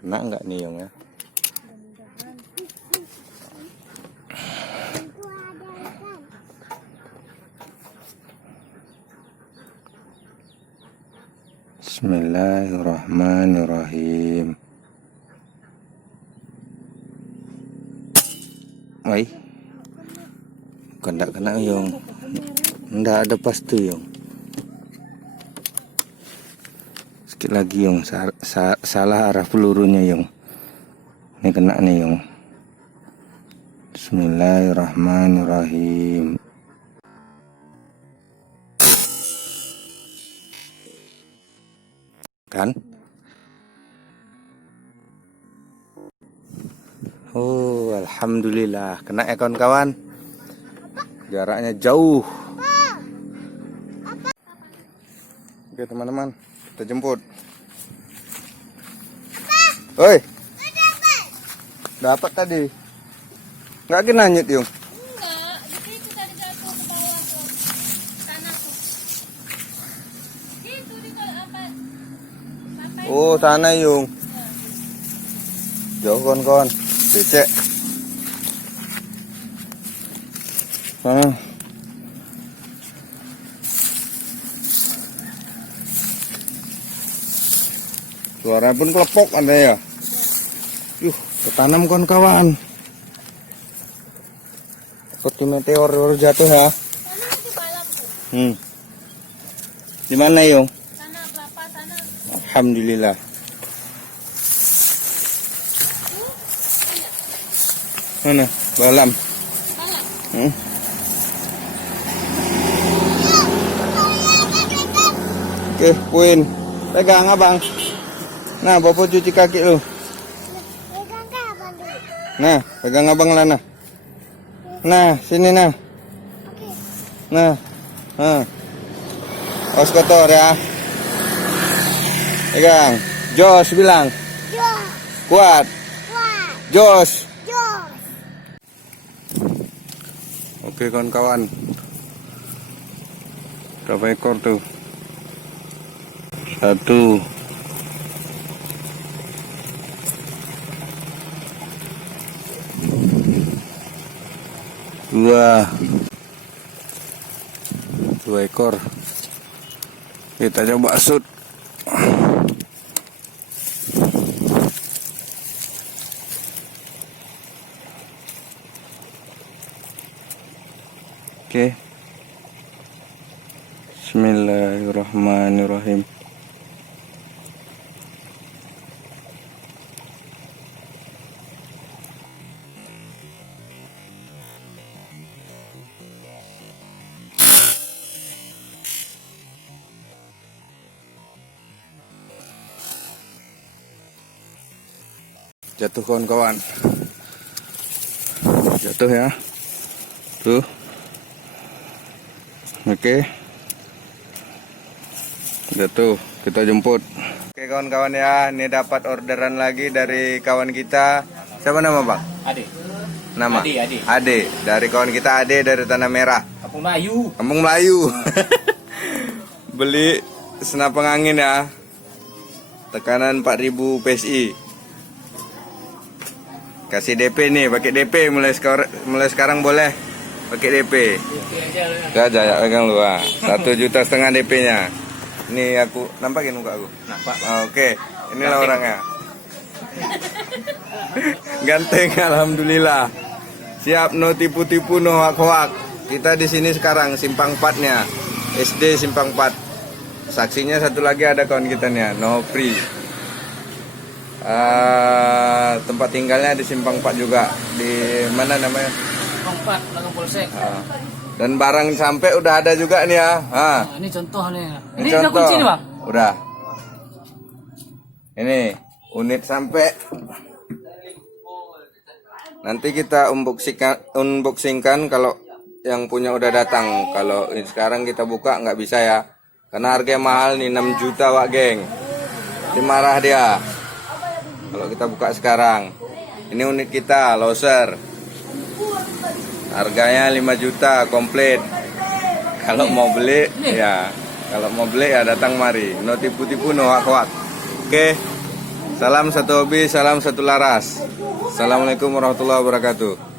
Kena nggak nih Yung ya? Bismillahirrahmanirrahim. Woi, bukan nggak kena Yung, nggak ada pasti Yung. Sedikit lagi Yung, salah arah pelurunya Yung. Ini kena nih Yung. Bismillahirrahmanirrahim. Kan? Oh, alhamdulillah kena ya kawan-kawan. Jaraknya jauh. Oke teman-teman, kita jemput. Oi, dapat tadi. Nggak kena nyet Yung. Enggak, itu tadi jatuh ke bawah tuh. Tanah tuh. Itu di apa? Oh, tanah Yung. Jauh kawan-kawan. Becek. Suara pun kelepok ada ya. Ketanam kawan-kawan. Seperti meteor baru jatuh ya. Tanah itu balap tuh. Di mana Yung? Tanah kelapa sana. Alhamdulillah. Mana? Balam. Balap. Oke, Puin. Pegang abang. Nah, bapak cuci kaki lu. Nah, pegang abang lah nah. Nah, sini nah. Nah. Awas kotor ya. Pegang. Jos bilang. Kuat. Jos. Oke kawan-kawan. Berapa ekor tuh? 1, 2 ekor. Kita coba shoot. Oke. Bismillahirrahmanirrahim. Jatuh kawan-kawan. Jatuh ya. Tuh. Oke. Jatuh. Kita jemput. Oke kawan-kawan ya. Ini dapat orderan lagi dari kawan kita. Siapa nama Bang? Ade. Nama? Ade. Dari kawan kita Ade dari Tanah Merah. Kampung Melayu. Kampung Melayu. Beli senapan angin ya. Tekanan 4000 PSI. Kasih DP nih, pakai DP mulai sekarang boleh pakai DP. Gak aja ya, pegang lu. 1,5 juta DP-nya. Ini aku nampakin muka aku. Nampak. Oke, inilah orangnya. Ganteng, alhamdulillah. Siap, no tipu-tipu, no hoak-hoak. Kita di sini sekarang Simpang 4-nya. SD Simpang 4. Saksinya satu lagi ada kawan kita nih, no free. Tempat tinggalnya di Simpang 4 juga. Di mana namanya? Simpang 4, belakang Polsek. Dan barang sampai udah ada juga nih ya. Ini contoh nih. Ini udah contoh. kunci nih Bang? Udah. Ini unit sampai. Nanti kita unboxingkan kalau yang punya udah datang. Kalau sekarang kita buka nggak bisa ya. Karena harganya mahal nih, 6 juta Wak geng. Dimarah dia. Kalau kita buka sekarang. Ini unit kita, loser. Harganya 5 juta komplit. Kalau mau beli ya, kalau mau beli ya datang mari. No tipu-tipu, no hoak-hoak. Oke. Salam satu hobi, salam satu laras. Assalamualaikum warahmatullahi wabarakatuh.